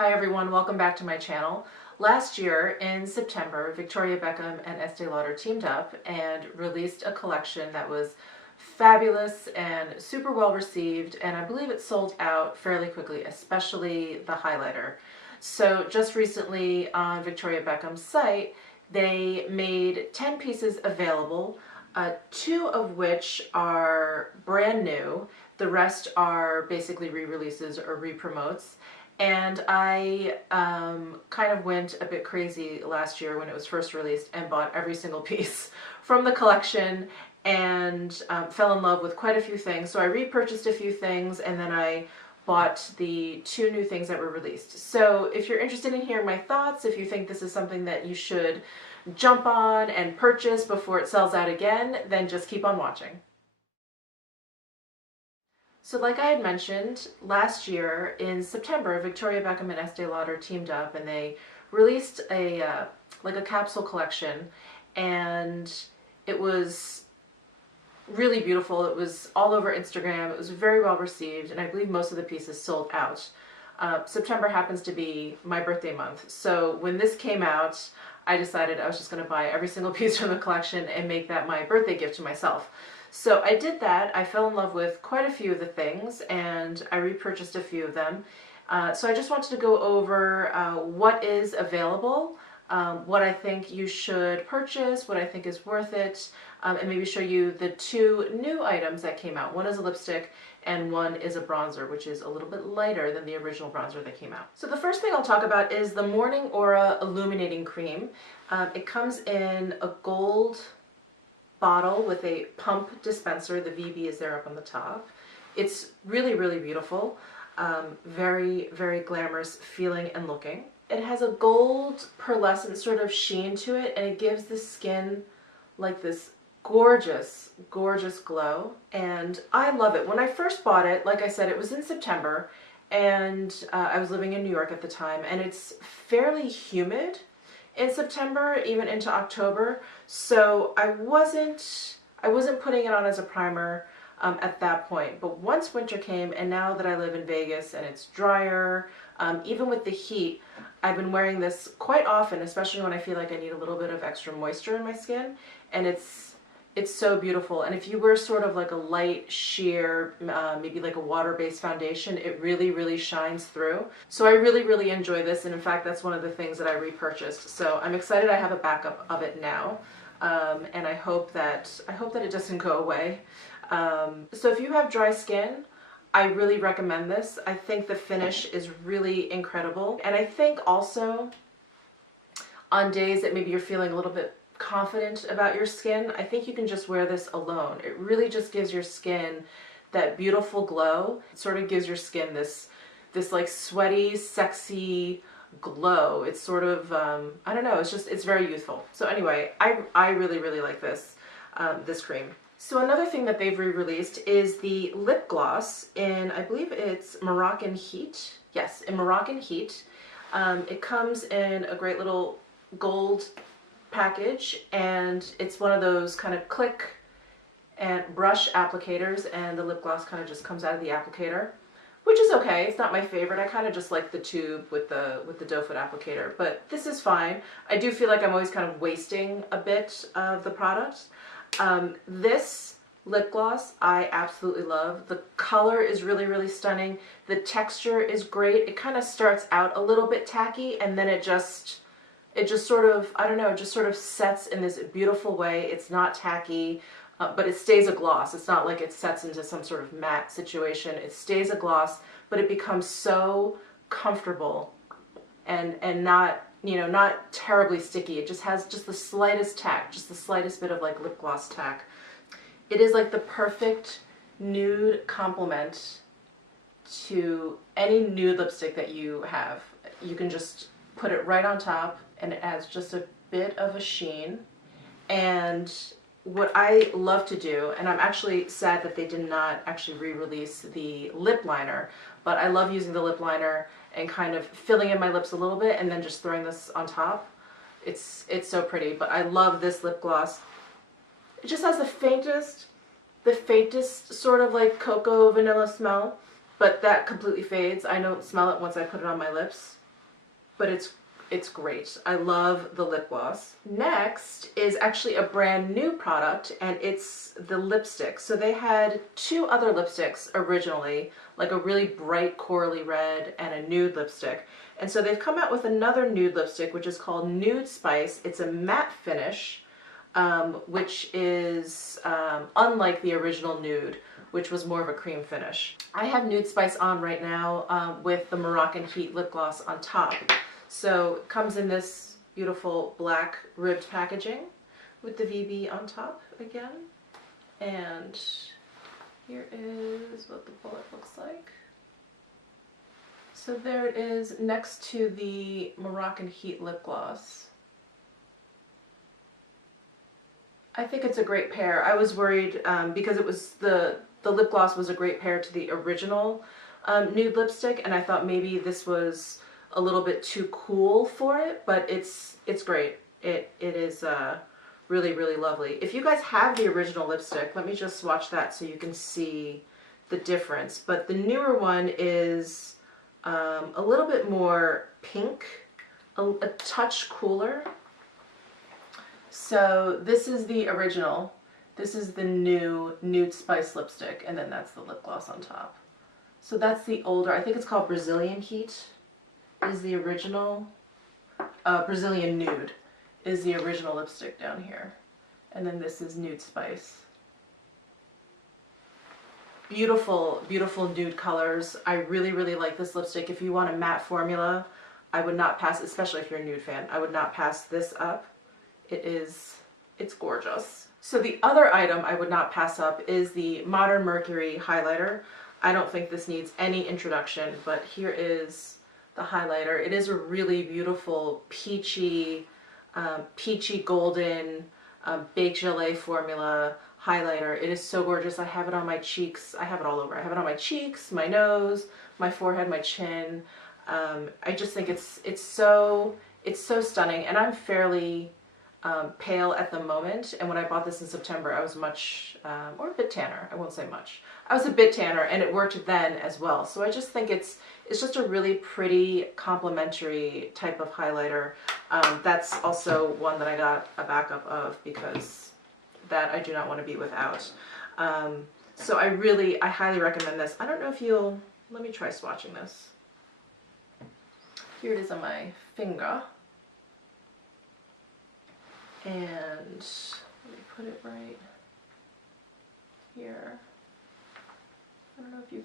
Hi everyone, welcome back to my channel. Last year in September, Victoria Beckham and Estee Lauder teamed up and released a collection that was fabulous and super well received, and I believe it sold out fairly quickly, especially the highlighter. So just recently on Victoria Beckham's site, they made 10 pieces available, 2 of which are brand new. The rest are basically re-releases or re-promotes. And I kind of went a bit crazy last year when it was first released and bought every single piece from the collection and fell in love with quite a few things. So I repurchased a few things and then I bought the 2 new things that were released. So if you're interested in hearing my thoughts, if you think this is something that you should jump on and purchase before it sells out again, then just keep on watching. So like I had mentioned, last year in September, Victoria Beckham and Estee Lauder teamed up and they released a capsule collection, and it was really beautiful. It was all over Instagram. It was very well received, and I believe most of the pieces sold out. September happens to be my birthday month, so when this came out, I decided I was just going to buy every single piece from the collection and make that my birthday gift to myself. So I did that. I fell in love with quite a few of the things and I repurchased a few of them. So I just wanted to go over what is available, what I think you should purchase, what I think is worth it, and maybe show you the 2 new items that came out. One is a lipstick and one is a bronzer, which is a little bit lighter than the original bronzer that came out. So the first thing I'll talk about is the Morning Aura Illuminating Cream. It comes in a gold bottle with a pump dispenser. The VB is there up on the top. It's really, really beautiful. Very, very glamorous feeling and looking. It has a gold pearlescent sort of sheen to it, and it gives the skin like this gorgeous, gorgeous glow, and I love it. When I first bought it, like I said, it was in September, and I was living in New York at the time, and it's fairly humid in September, even into October, so I wasn't putting it on as a primer at that point. But once winter came, and now that I live in Vegas and it's drier, even with the heat, I've been wearing this quite often, especially when I feel like I need a little bit of extra moisture in my skin, and it's so beautiful. And if you wear sort of like a light sheer, maybe like a water-based foundation, it really, really shines through. So I really, really enjoy this, and in fact, that's one of the things that I repurchased. So I'm excited I have a backup of it now, and I hope that it doesn't go away. So if you have dry skin, I really recommend this. I think the finish is really incredible, and I think also on days that maybe you're feeling a little bit confident about your skin, I think you can just wear this alone. It really just gives your skin that beautiful glow. It sort of gives your skin this like sweaty, sexy glow. It's sort of, I don't know, it's very youthful. So anyway, I really, really like this cream. So another thing that they've re-released is the lip gloss in, I believe it's Moroccan Heat. Yes, in Moroccan Heat. It comes in a great little gold package, and it's one of those kind of click and brush applicators, and the lip gloss kind of just comes out of the applicator, which is okay. It's not my favorite. I kind of just like the tube with the doe foot applicator, but this is fine. I do feel like I'm always kind of wasting a bit of the product. This lip gloss I absolutely love. The color is really, really stunning. The texture is great. It kind of starts out a little bit tacky, and then it just sort of, I don't know, just sort of sets in this beautiful way. It's not tacky, but it stays a gloss. It's not like it sets into some sort of matte situation. It stays a gloss, but it becomes so comfortable and not, you know, not terribly sticky. It just has just the slightest tack, just the slightest bit of like lip gloss tack. It is like the perfect nude complement to any nude lipstick that you have. You can just put it right on top, and it adds just a bit of a sheen. And what I love to do, and I'm actually sad that they did not actually re-release the lip liner, but I love using the lip liner and kind of filling in my lips a little bit and then just throwing this on top. It's so pretty, but I love this lip gloss. It just has the faintest sort of like cocoa vanilla smell, but that completely fades. I don't smell it once I put it on my lips. but it's great. I love the lip gloss. Next is actually a brand new product, and it's the lipstick. So they had two other lipsticks originally, like a really bright corally red and a nude lipstick. And so they've come out with another nude lipstick, which is called Nude Spice. It's a matte finish, which is unlike the original nude, which was more of a cream finish. I have Nude Spice on right now with the Moroccan Heat lip gloss on top. So it comes in this beautiful black ribbed packaging with the VB on top again. And here is what the bullet looks like. So there it is next to the Moroccan Heat lip gloss. I think it's a great pair. I was worried because it was the lip gloss was a great pair to the original nude lipstick, and I thought maybe this was a little bit too cool for it, but it's great. It is really, really lovely. If you guys have the original lipstick, let me just swatch that so you can see the difference. But the newer one is a little bit more pink, a touch cooler. So this is the original. This is the new Nude Spice lipstick, and then that's the lip gloss on top. So that's the older, I think it's called Brazilian Heat, is the original. Brazilian Nude is the original lipstick down here. And then this is Nude Spice. Beautiful, beautiful nude colors. I really, really like this lipstick. If you want a matte formula, I would not pass, especially if you're a nude fan, I would not pass this up. It's gorgeous. So the other item I would not pass up is the Modern Mercury highlighter. I don't think this needs any introduction, but here is the highlighter. It is a really beautiful peachy golden baked gelée formula highlighter. It is so gorgeous. I have it on my cheeks. I have it all over. I have it on my cheeks, my nose, my forehead, my chin. I just think it's so stunning, and I'm fairly pale at the moment, and when I bought this in September I was much or a bit tanner. I won't say much. I was a bit tanner, and it worked then as well. So I just think it's just a really pretty complementary type of highlighter. That's also one that I got a backup of because that I do not want to be without. So I highly recommend this. I don't know if you'll, let me try swatching this. Here it is on my finger. And let me put it right here. I don't know if you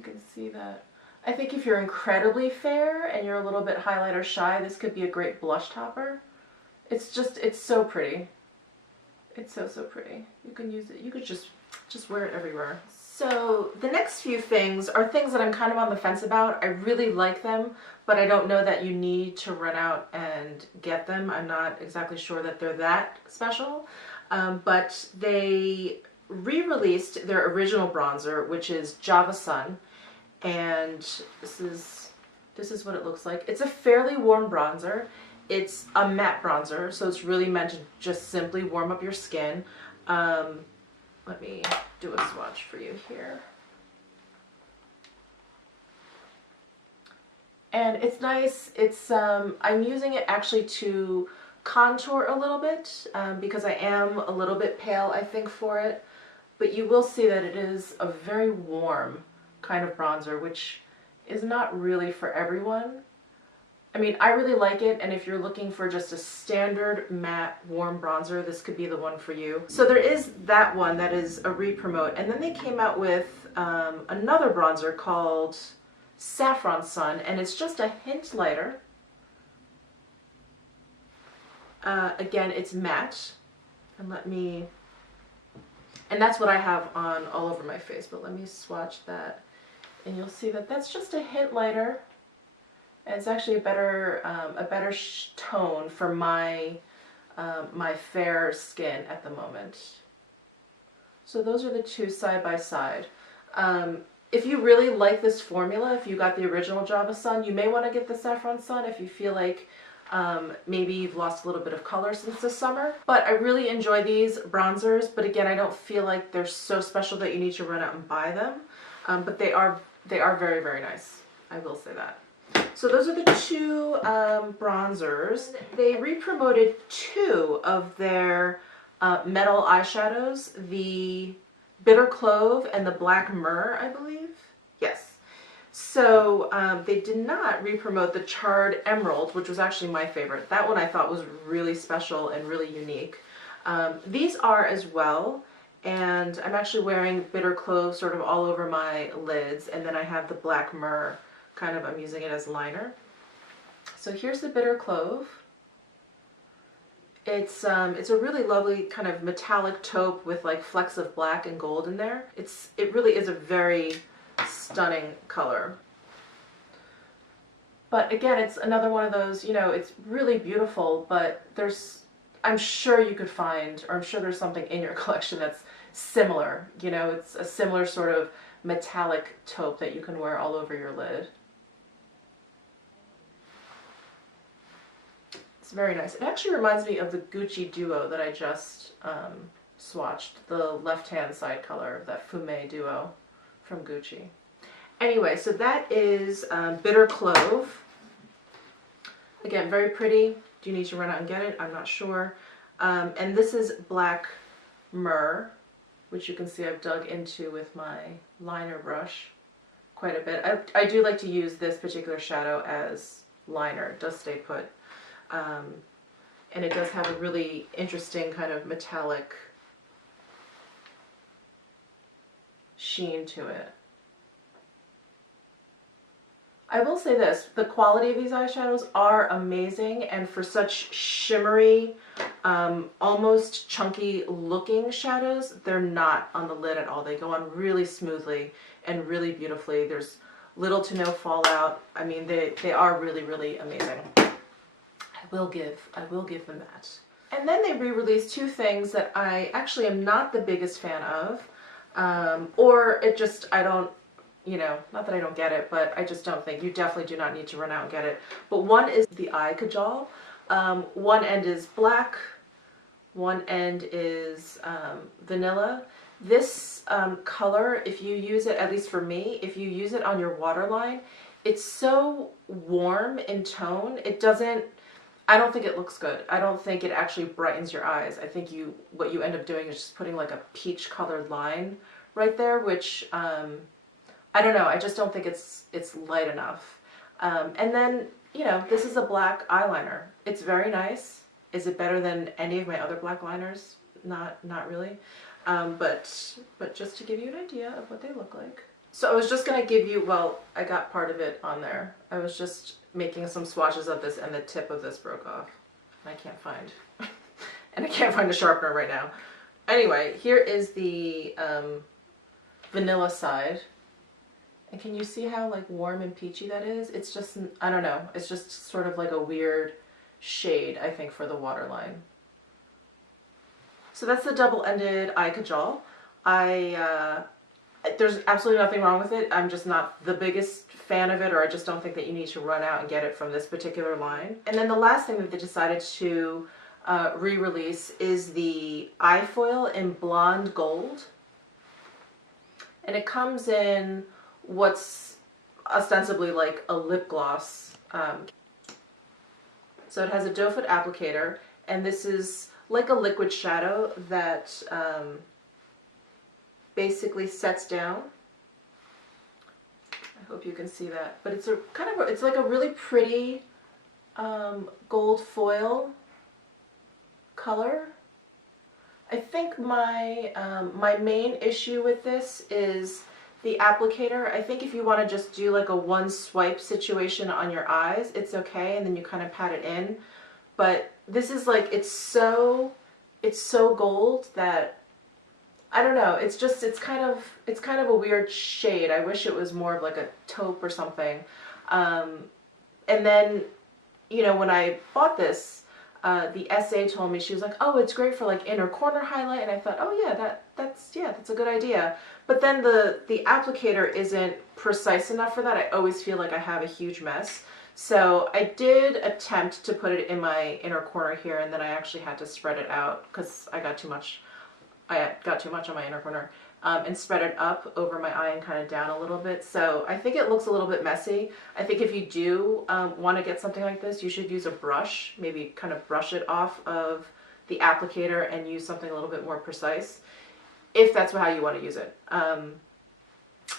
can see that. I think if you're incredibly fair and you're a little bit highlighter shy, this could be a great blush topper. It's so pretty. It's so pretty. You can use it. You could just wear it everywhere. So the next few things are things that I'm kind of on the fence about. I really like them, but I don't know that you need to run out and get them. I'm not exactly sure that they're that special, but they re-released their original bronzer, which is Java Sun, and this is what it looks like. It's a fairly warm bronzer. It's a matte bronzer, so it's really meant to just simply warm up your skin. Let me do a swatch for you here. And it's nice. It's I'm using it actually to contour a little bit because I am a little bit pale, I think, for it. But you will see that it is a very warm kind of bronzer, which is not really for everyone. I mean, I really like it, and if you're looking for just a standard matte warm bronzer, this could be the one for you. So there is that one that is a re-promote, and then they came out with another bronzer called Saffron Sun, and it's just a hint lighter. Again, it's matte, and that's what I have on all over my face, but let me swatch that, and you'll see that that's just a hint lighter. And it's actually a better tone for my my fair skin at the moment. So those are the two side by side. If you really like this formula, if you got the original Java Sun, you may want to get the Saffron Sun if you feel like maybe you've lost a little bit of color since the summer. But I really enjoy these bronzers, but again, I don't feel like they're so special that you need to run out and buy them. But they are very, very nice. I will say that. So those are the two bronzers. They re-promoted two of their metal eyeshadows, the Bitter Clove and the Black Myrrh, I believe. Yes. So they did not re-promote the Charred Emerald, which was actually my favorite. That one I thought was really special and really unique. These are as well, and I'm actually wearing Bitter Clove sort of all over my lids, and then I have the Black Myrrh, kind of, I'm using it as liner. So here's the Bitter Clove. It's a really lovely kind of metallic taupe with like flecks of black and gold in there. It really is a very stunning color. But again, it's another one of those, you know, it's really beautiful, but I'm sure you could find, or I'm sure there's something in your collection that's similar. You know, it's a similar sort of metallic taupe that you can wear all over your lid. It's very nice. It actually reminds me of the Gucci Duo that I just swatched, the left-hand side color, that Fume Duo from Gucci. Anyway, so that is Bitter Clove. Again, very pretty. Do you need to run out and get it? I'm not sure. And this is Black Myrrh, which you can see I've dug into with my liner brush quite a bit. I do like to use this particular shadow as liner. It does stay put. And it does have a really interesting kind of metallic sheen to it. I will say this, the quality of these eyeshadows are amazing, and for such shimmery, almost chunky looking shadows, they're not on the lid at all. They go on really smoothly and really beautifully. There's little to no fallout. I mean, they are really, really amazing. I will give them that. And then they re-released two things that I actually am not the biggest fan of, or it just, I don't, you know, not that I don't get it, but I just don't think, you definitely do not need to run out and get it. But one is the eye Kajal. One end is black, one end is vanilla. This color, if you use it, at least for me, if you use it on your waterline, it's so warm in tone. It doesn't, I don't think it looks good. I don't think it actually brightens your eyes. I think what you end up doing is just putting like a peach colored line right there, which I don't know. I just don't think it's light enough. And then, you know, this is a black eyeliner. It's very nice. Is it better than any of my other black liners? Not really. But just to give you an idea of what they look like. So I was just gonna give you, well, I got part of it on there. I was just making some swatches of this and the tip of this broke off. And I can't find, and I can't find a sharpener right now. Anyway, here is the vanilla side. And can you see how like warm and peachy that is? It's just, I don't know, it's just sort of like a weird shade, I think, for the waterline. So that's the double-ended eye Kajal. There's absolutely nothing wrong with it. I'm just not the biggest fan of it, or I just don't think that you need to run out and get it from this particular line. And then the last thing that they decided to re-release is the eye foil in blonde gold. And it comes in what's ostensibly like a lip gloss. So it has a doe foot applicator, and this is like a liquid shadow that basically sets down. I hope you can see that, but it's a kind of, it's like a really pretty gold foil color. I think my my main issue with this is the applicator. I think if you want to just do like a one swipe situation on your eyes, it's okay, and then you kind of pat it in. But this is like, it's so gold that, I don't know, it's just, it's kind of a weird shade. I wish it was more of like a taupe or something. And then, you know, when I bought this, the SA told me, she was like, oh, it's great for like inner corner highlight, and I thought, oh yeah, that's a good idea. But then the applicator isn't precise enough for that. I always feel like I have a huge mess. So I did attempt to put it in my inner corner here, and then I actually had to spread it out because I got too much on my inner corner. and spread it up over my eye and kind of down a little bit. So I think it looks a little bit messy. I think if you do want to get something like this, you should use a brush, maybe kind of brush it off of the applicator and use something a little bit more precise, if that's how you want to use it. And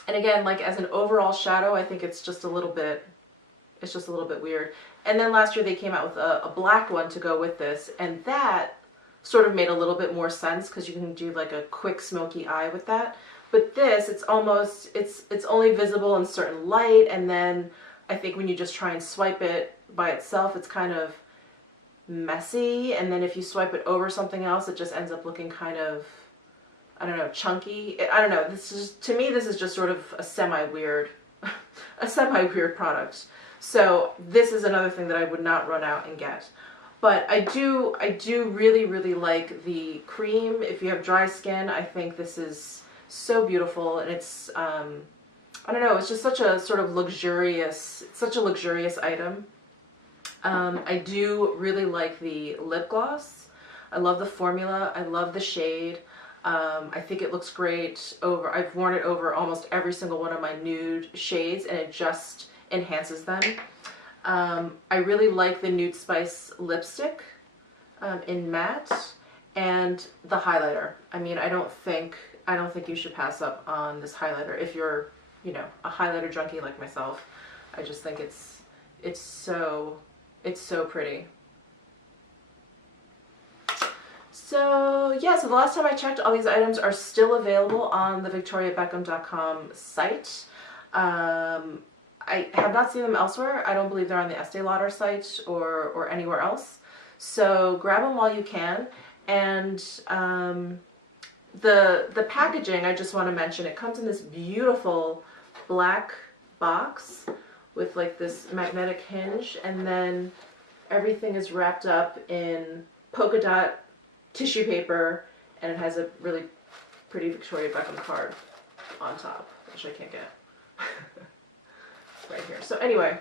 again, like as an overall shadow, I think it's just a little bit weird. And then last year they came out with a black one to go with this, and that sort of made a little bit more sense because you can do like a quick smoky eye with that. But this, it's almost, it's only visible in certain light, and then I think when you just try and swipe it by itself, it's kind of messy, and then if you swipe it over something else, it just ends up looking kind of, I don't know, chunky. I don't know, this is, to me, this is just sort of a semi-weird product. So this is another thing that I would not run out and get. But I do really, really like the cream. If you have dry skin, I think this is so beautiful, and it's, I don't know, it's just such a sort of luxurious, such a luxurious item. I do really like the lip gloss. I love the formula. I love the shade. I think it looks great over, I've worn it over almost every single one of my nude shades, and it just enhances them. I really like the Nude Spice lipstick in matte, and the highlighter. I mean, I don't think you should pass up on this highlighter if you're, you know, a highlighter junkie like myself. I just think it's so pretty. So yeah, so the last time I checked, all these items are still available on the victoriabeckham.com site. I have not seen them elsewhere. I don't believe they're on the Estee Lauder site or anywhere else. So grab them while you can. And the packaging, I just want to mention, it comes in this beautiful black box with like this magnetic hinge, and then everything is wrapped up in polka dot tissue paper, and it has a really pretty Victoria Beckham card on top, which I can't get. Right here. So anyway,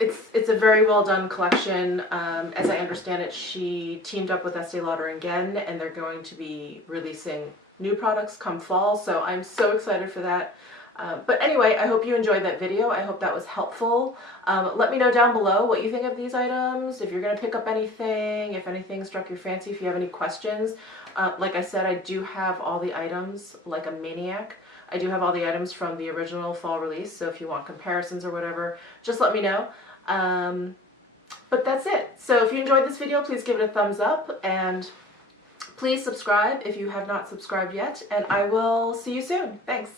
it's a very well done collection. As I understand it, she teamed up with Estee Lauder again, and they're going to be releasing new products come fall, so I'm so excited for that. But anyway, I hope you enjoyed that video. I hope that was helpful. Let me know down below what you think of these items, if you're going to pick up anything, if anything struck your fancy, if you have any questions. Like I said, I do have all the items like a maniac. I do have all the items from the original fall release, so if you want comparisons or whatever, just let me know. But that's it. So if you enjoyed this video, please give it a thumbs up, and please subscribe if you have not subscribed yet, and I will see you soon. Thanks.